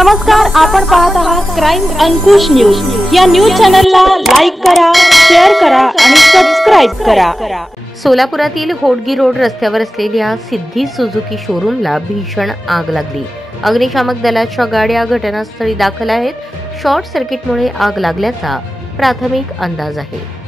नमस्कार, आपण पाहत आहात क्राईम अंकुश न्यूज। या न्यूज चॅनलला लाईक करा, शेअर करा आणि सबस्क्राइब करा। सोलापुरातील होडगी रोड रस्त्यावर असलेल्या सिद्धी सुझुकी शोरूमला भीषण आग लागली। अग्निशामक दलाच्या गाड्या घटनास्थळी दाखल आहेत। शॉर्ट सर्किटमुळे आग लागल्याचा प्राथमिक अंदाज आहे।